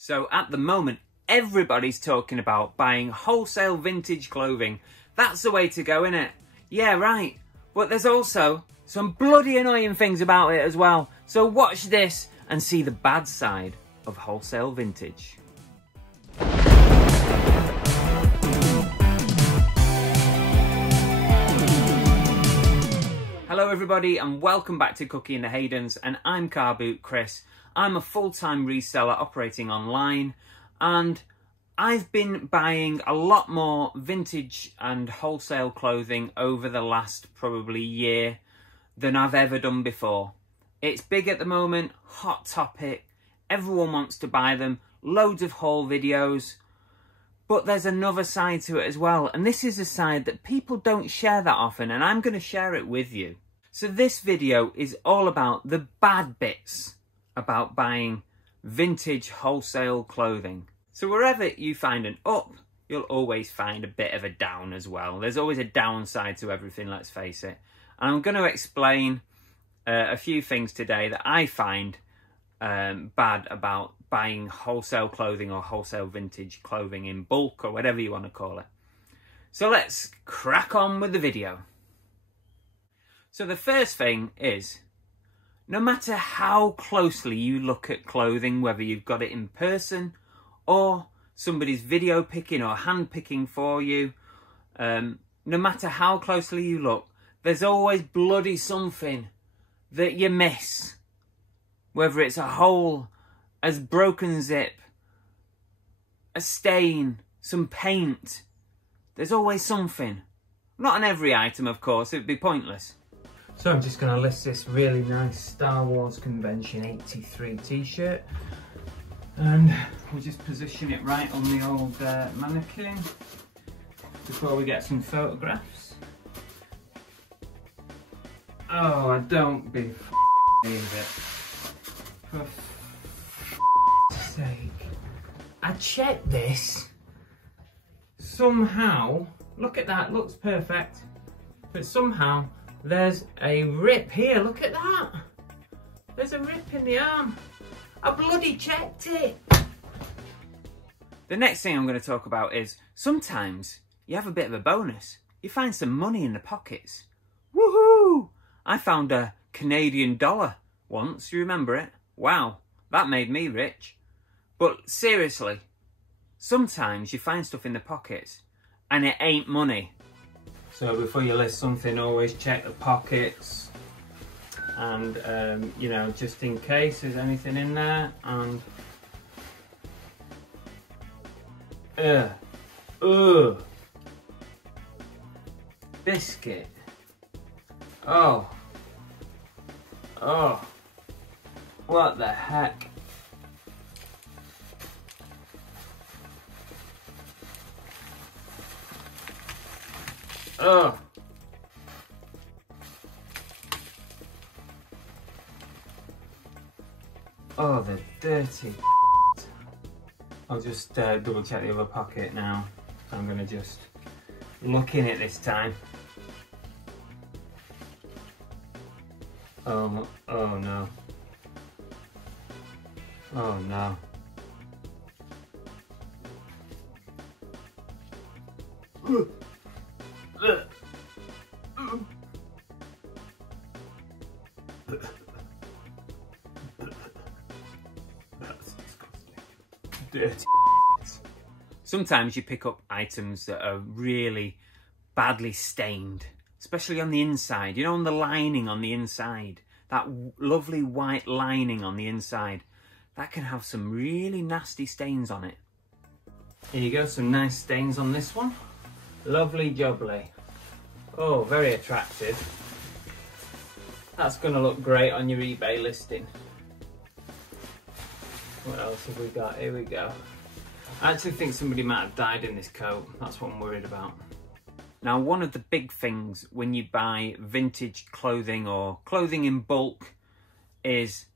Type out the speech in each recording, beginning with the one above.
So at the moment, everybody's talking about buying wholesale vintage clothing. That's the way to go, innit? Yeah, right. But there's also some bloody annoying things about it as well. So watch this and see the bad side of wholesale vintage. Hello everybody and welcome back to Cookie and the Haydens, and I'm Car Boot Chris. I'm a full-time reseller operating online, and I've been buying a lot more vintage and wholesale clothing over the last probably year than I've ever done before. It's big at the moment, hot topic, everyone wants to buy them, loads of haul videos, but there's another side to it as well, and this is a side that people don't share that often, and I'm going to share it with you. So this video is all about the bad bits about buying vintage wholesale clothing. So wherever you find an up, you'll always find a bit of a down as well. There's always a downside to everything, let's face it. And I'm going to explain a few things today that I find bad about buying wholesale clothing or wholesale vintage clothing in bulk or whatever you want to call it. So let's crack on with the video. So the first thing is, no matter how closely you look at clothing, whether you've got it in person or somebody's video picking or hand picking for you, no matter how closely you look, there's always bloody something that you miss. Whether it's a hole, a broken zip, a stain, some paint, there's always something. Not on every item, of course, it'd be pointless. So I'm just going to list this really nice Star Wars Convention 83 t-shirt, and we'll just position it right on the old mannequin before we get some photographs. Oh, I don't be f***ing it. For sake. I checked this. Somehow, look at that, looks perfect. But somehow, there's a rip here, look at that. There's a rip in the arm. I bloody checked it. The next thing I'm going to talk about is, sometimes you have a bit of a bonus. You find some money in the pockets. Woohoo! I found a Canadian dollar once, you remember it? Wow, that made me rich. But seriously, sometimes you find stuff in the pockets and it ain't money. So before you list something, always check the pockets and, you know, just in case there's anything in there. And biscuit. Oh, what the heck? Oh. Oh, the dirty. I'll just double check the other pocket now. I'm going to just look in it this time. Oh no. Oh no. That's disgusting. Dirty. Sometimes you pick up items that are really badly stained, especially on the inside. You know, on the lining on the inside, that lovely white lining on the inside, that can have some really nasty stains on it. Here you go, some nice stains on this one. Lovely jubbly. Oh, very attractive. That's going to look great on your eBay listing. What else have we got? Here we go. I actually think somebody might have died in this coat. That's what I'm worried about. Now, one of the big things when you buy vintage clothing or clothing in bulk is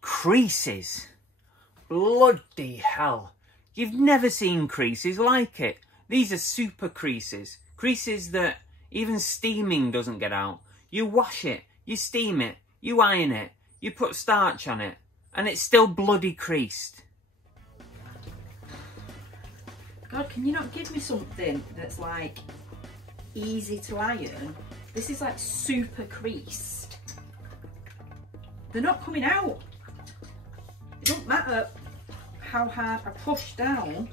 creases. Bloody hell. You've never seen creases like it. These are super creases. Creases that even steaming doesn't get out. You wash it, you steam it, you iron it, you put starch on it, and it's still bloody creased. God, can you not give me something that's like easy to iron? This is like super creased. They're not coming out. It don't matter how hard I push down.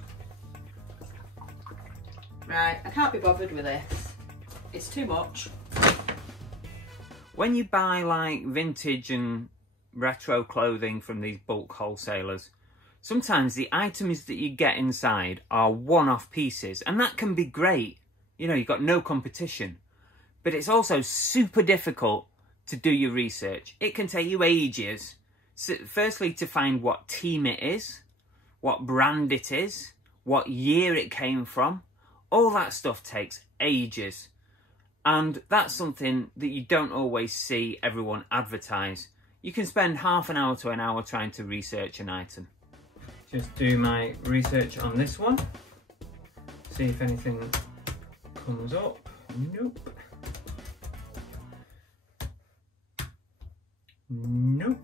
Right, I can't be bothered with this. It's too much. When you buy like vintage and retro clothing from these bulk wholesalers, sometimes the items that you get inside are one-off pieces, and that can be great. You know, you've got no competition. But it's also super difficult to do your research. It can take you ages. So firstly, to find what team it is, what brand it is, what year it came from. All that stuff takes ages. And that's something that you don't always see everyone advertise. You can spend half an hour to an hour trying to research an item. Just do my research on this one. See if anything comes up. Nope. Nope.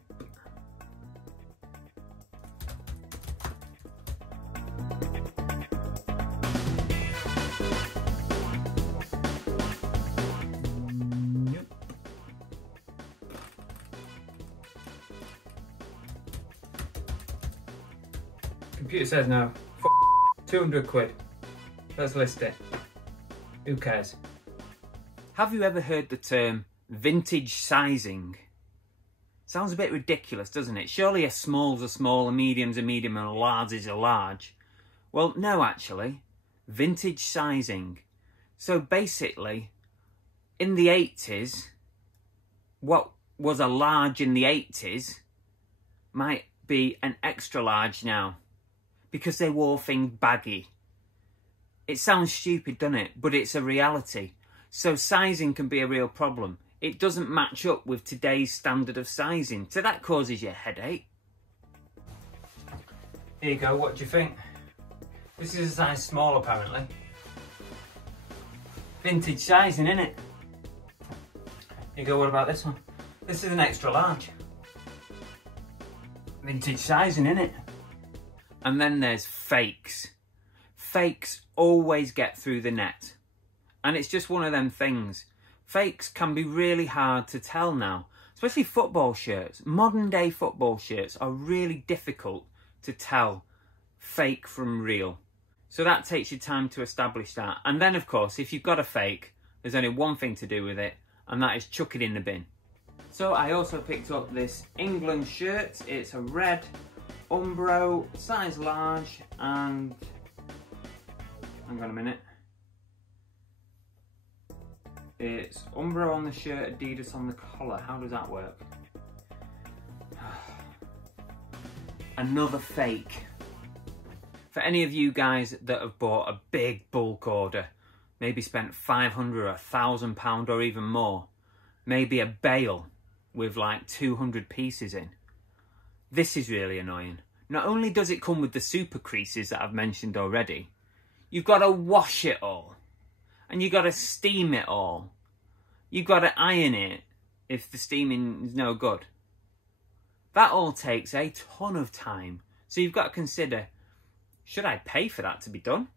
Computer says no. 200 quid. Let's list it. Who cares? Have you ever heard the term vintage sizing? Sounds a bit ridiculous, doesn't it? Surely a small's a small, a medium's a medium, and a large is a large. Well, no, actually. Vintage sizing. So basically, in the 80s, what was a large in the 80s might be an extra large now, because they wore things baggy. It sounds stupid, doesn't it? But it's a reality. So sizing can be a real problem. It doesn't match up with today's standard of sizing, so that causes you a headache. Here you go, what do you think? This is a size small, apparently. Vintage sizing, innit? Here you go, what about this one? This is an extra large. Vintage sizing, innit? And then there's fakes. Fakes always get through the net. And it's just one of them things. Fakes can be really hard to tell now, especially football shirts. Modern day football shirts are really difficult to tell fake from real. So that takes you time to establish that. And then, of course, if you've got a fake, there's only one thing to do with it, and that is chuck it in the bin. So I also picked up this England shirt. It's a red Umbro, size large, and hang on a minute. It's Umbro on the shirt, Adidas on the collar. How does that work? Another fake. For any of you guys that have bought a big bulk order, maybe spent £500 or £1,000 or even more, maybe a bale with like 200 pieces in. This is really annoying. Not only does it come with the super creases that I've mentioned already, you've got to wash it all. And you've got to steam it all. You've got to iron it if the steaming is no good. That all takes a ton of time. So you've got to consider, should I pay for that to be done?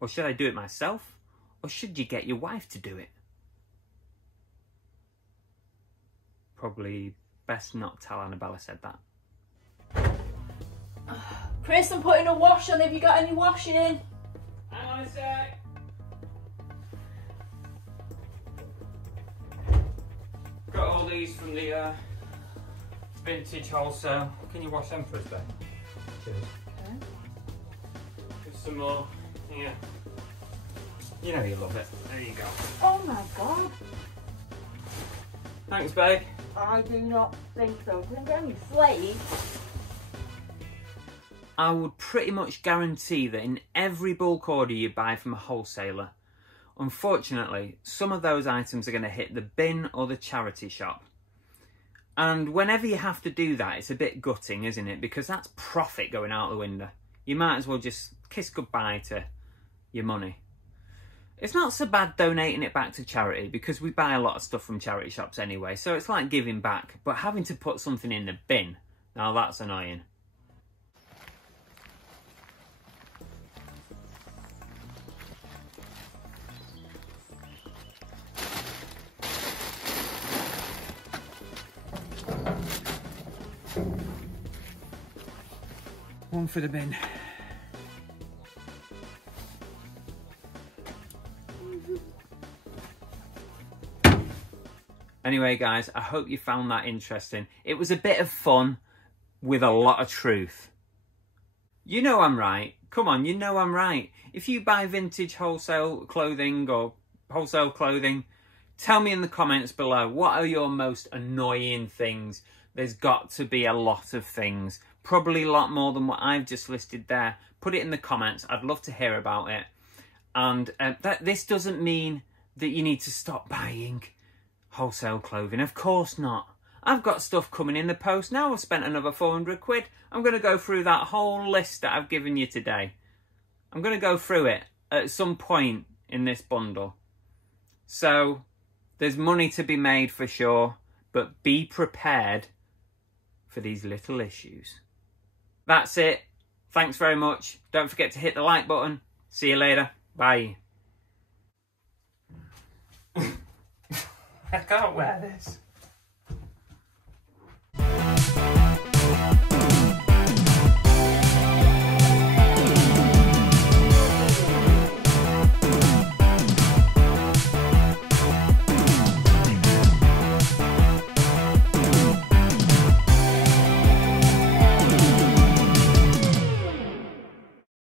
Or should I do it myself? Or should you get your wife to do it? Probably best not tell Annabella said that. Chris, I'm putting a wash on. Have you got any washing? Hang on a sec. Got all these from the vintage wholesale. Can you wash them for us, babe? Cheers. Okay. Just some more. Yeah. You know you love it. There you go. Oh my God. Thanks, babe. I do not think so. Can I get any slate? I would pretty much guarantee that in every bulk order you buy from a wholesaler, unfortunately, some of those items are going to hit the bin or the charity shop. And whenever you have to do that, it's a bit gutting, isn't it? Because that's profit going out the window. You might as well just kiss goodbye to your money. It's not so bad donating it back to charity, because we buy a lot of stuff from charity shops anyway, so it's like giving back. But having to put something in the bin, now that's annoying. One for the bin. Anyway, guys, I hope you found that interesting. It was a bit of fun with a lot of truth. You know I'm right. Come on, you know I'm right. If you buy vintage wholesale clothing or wholesale clothing, tell me in the comments below, what are your most annoying things? There's got to be a lot of things. Probably a lot more than what I've just listed there. Put it in the comments. I'd love to hear about it. And this doesn't mean that you need to stop buying wholesale clothing. Of course not. I've got stuff coming in the post now. I've spent another 400 quid. I'm going to go through that whole list that I've given you today. I'm going to go through it at some point in this bundle. So there's money to be made for sure, but be prepared for these little issues. That's it. Thanks very much. Don't forget to hit the like button. See you later. Bye. I can't wear this.